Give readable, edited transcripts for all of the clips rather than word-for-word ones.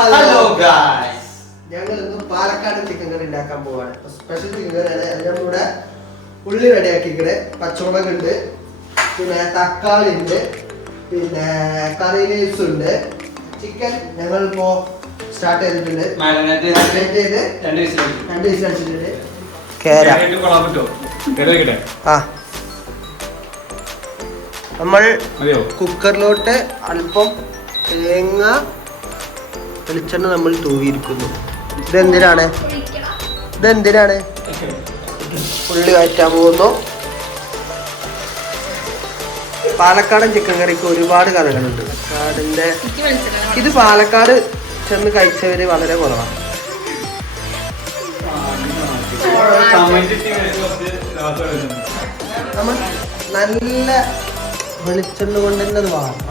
Hello guys, ഞങ്ങൾ ഇന്ന് Palakkad chicken കറി ഉണ്ടാക്കാൻ പോവാണ്. സ്പെഷ്യൽ ചിക്കൻ കറി ആണ്. അതിൻ്റെ കൂടെ ഉള്ളി റെഡിയാക്കിക്കണേ, പച്ചമുളക് ഉണ്ട്, പിന്നെ തക്കാളി ഉണ്ട്, പിന്നെ കറി ലീവ്സ് ഉണ്ട്. ചിക്കൻ ഞങ്ങളിപ്പോ സ്റ്റാർട്ട് ചെയ്തിട്ടുണ്ട്. രണ്ട് വിസിൽ അടിച്ചിട്ടുണ്ട്. ആ നമ്മൾ കുക്കറിലോട്ട് അല്പം തേങ്ങ വെളിച്ചെണ്ണ നമ്മൾ തൂവിയിരിക്കുന്നു. ഇതെന്തിനാണ് ഉള്ളി കയറ്റാൻ പോകുന്നു. പാലക്കാടൻ ചിക്കൻ കറിക്ക് ഒരുപാട് കഥകളുണ്ട്. ഇത് പാലക്കാട് ചെന്ന് കഴിച്ചവര് വളരെ കുറവാണ്. നമ്മൾ നല്ല വെളിച്ചെണ്ണ കൊണ്ട് തന്നെ അത് വാങ്ങണം.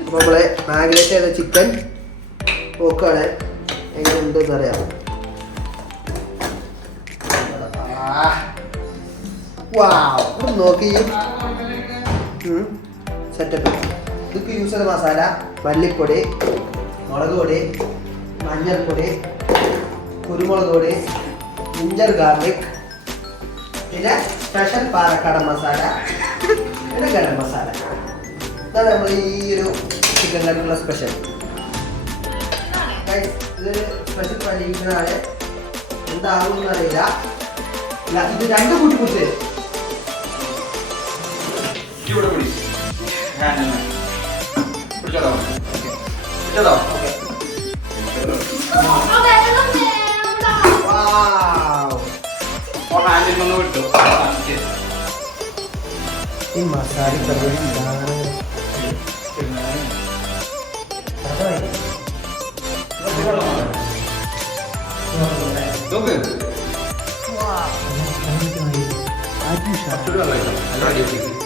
അപ്പോൾ നമ്മളെ മാഗ്നേറ്റ് ചെയ്ത ചിക്കൻ നോക്കുകയാണ് എങ്ങനെ ഉണ്ടെന്ന് അറിയാം. നോക്കി സെറ്റപ്പ്. ഇതൊക്കെ യൂസ് ചെയ്ത മസാല മല്ലിപ്പൊടി, മുളക് പൊടി, മഞ്ഞൾപ്പൊടി, കുരുമുളക് പൊടി, ജിഞ്ചർ ഗാർലിക്, പിന്നെ സ്പെഷ്യൽ പാലക്കാടൻ മസാല, പിന്നെ ഗരം മസാല. ഇതാണ് നമ്മൾ ഈ ഒരു ചിക്കൻ കറിക്കുള്ള സ്പെഷ്യൽ. ഇതൊരു സ്പെഷ്യൽ പരീക്ഷണമാണ്. എന്താകുമെന്ന് അറിയില്ല. ഇത് രണ്ടും കൂട്ടി കുറിച്ച് ഈ മസാല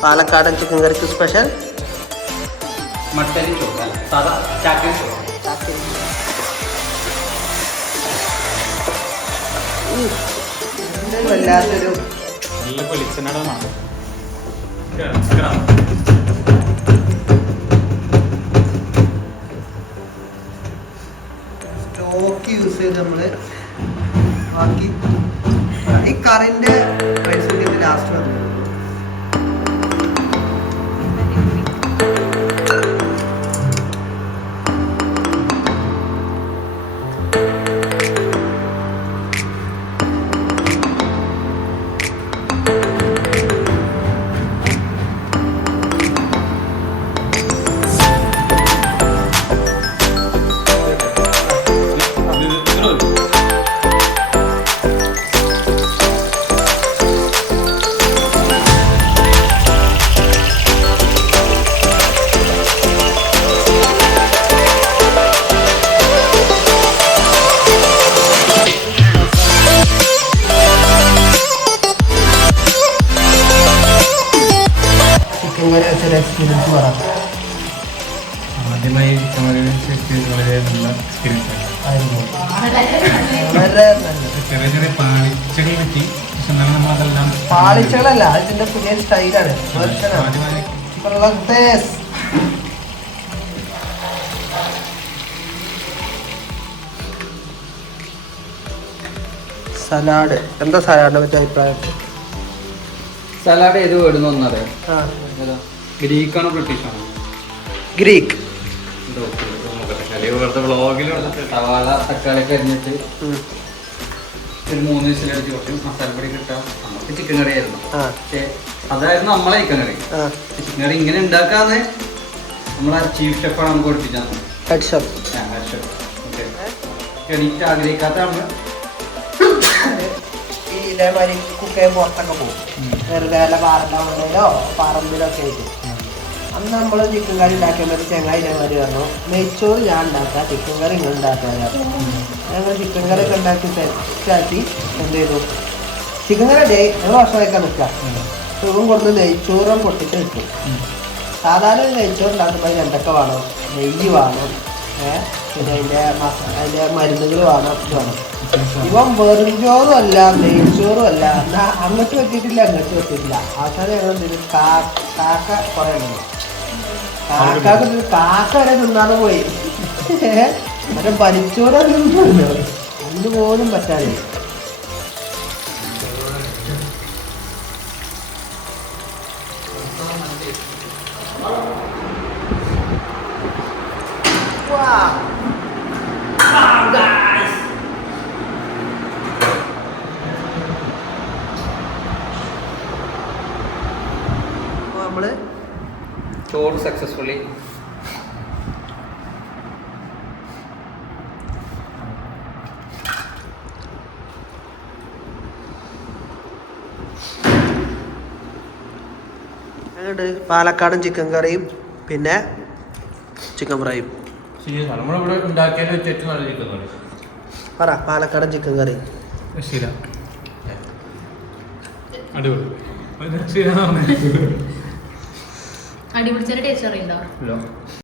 പാലക്കാടൻ ചിക്കൻ കറിക്ക് സ്പെഷ്യൽ മട്ടൻ വല്ലാത്തൊരു സ്റ്റോക്ക് യൂസ് ചെയ്ത് നമ്മള് ആക്കി. ഈ കറിന്റെ ലാസ്റ്റ് വന്നു. എക്സ്പീരിയൻസ് പറയാം. ആദ്യമായി ചിക്കൻ കറി വളരെ നല്ല എക്സ്പീരിയൻസ് ആയിരുന്നു. ചെറിയ ചെറിയ പാളിച്ചകൾ പറ്റി. പക്ഷെ നമ്മളതെല്ലാം പാളിച്ചകളല്ല, അതിന്റെ പുതിയ സ്റ്റൈലാണ്. സലാഡ്. എന്താ സലാഡിനെ പറ്റി അഭിപ്രായം? സലാഡ് ഏത് വേടുന്നു ഒന്നറിയാം. ഗ്രീക്കാണോ ബ്രിട്ടീഷാണോ? ഗ്രീക്ക്. സവാള തക്കാളി ഒക്കെ അരിഞ്ഞിട്ട് ഒരു 3 വിസിലടിച്ച് കുറച്ച് മസാലപ്പൊടി കിട്ടാം. നമുക്ക് ചിക്കൻ കറി ആയിരുന്നു. പക്ഷേ അതായിരുന്നു നമ്മളെ ചിക്കൻ കറി. ചിക്കൻ കറി ഇങ്ങനെ ഉണ്ടാക്കാന്ന് നമ്മളെ ചീഫ് ഷെഫാണ് നമുക്ക് പഠിപ്പിച്ചത്. എനിക്ക് ആഗ്രഹിക്കാത്ത നമ്മള് ഇതേമാതിരി കുക്ക് ചെയ്യുമ്പോൾ പുറത്തൊക്കെ പോകും. വെറുതെ വല്ല പാറണ്ടാവുന്നതിലോ പറമ്പിലോ ഒക്കെ ആയിട്ട്. അന്ന് നമ്മൾ ചിക്കൻ കറി ഉണ്ടാക്കിയപ്പോൾ ചങ്ങാതിമാര് പറഞ്ഞു, നെയ്ച്ചോറ് ഞാൻ ഉണ്ടാക്കാം, ചിക്കൻ കറി നിങ്ങൾ ഉണ്ടാക്കാൻ. ഞങ്ങൾ ചിക്കൻ കറി ഒക്കെ ഉണ്ടാക്കി സെറ്റാക്കി എന്ത് ചെയ്തു, ചിക്കൻ കറി ഡേ ഞങ്ങൾ ഭക്ഷണം വയ്ക്കാൻ നിൽക്കാം. സുഖം കൊടുത്ത് നെയ്ച്ചോറും പൊട്ടിച്ച് നിൽക്കും. സാധാരണ നെയ്ച്ചോറ് ഉണ്ടാക്കുമ്പോൾ എന്തൊക്കെ വേണം? നെയ്യ് വേണം, പിന്നെ അതിൻ്റെ മരുന്നുകൾ വേണം, ഇത് വേണം. ഇവൻ വെറും ചോറും അല്ല നെയ്ച്ചോറും അല്ല എന്നാ അങ്ങോട്ട് വെച്ചിട്ടില്ല അങ്ങോട്ട് വെച്ചിട്ടില്ല അവസാനം ഞങ്ങൾ എന്തെങ്കിലും കാക്ക കുറെ ഉണ്ടല്ലോ കാക്ക വരെ തിന്നാതെ പോയി മറ്റേ പരിച്ചോറ് തിന്നല്ലോ അതിന് പോലും പറ്റാതെ നമ്മള് ചോറ് സക്സസ്ഫുള്ളി പാലക്കാടൻ ചിക്കൻ കറിയും പിന്നെ ചിക്കൻ ഫ്രൈയും നമ്മളിവിടെ ഉണ്ടാക്കിയാൽ വെച്ച് ഏറ്റവും നല്ല ചിക്കൻ കറി പറ പാലക്കാടൻ ചിക്കൻ കറി ശരി അടിപൊളി അടിപൊളിച്ചൊരു ടേസ്റ്റ് അറിയണ്ടോ?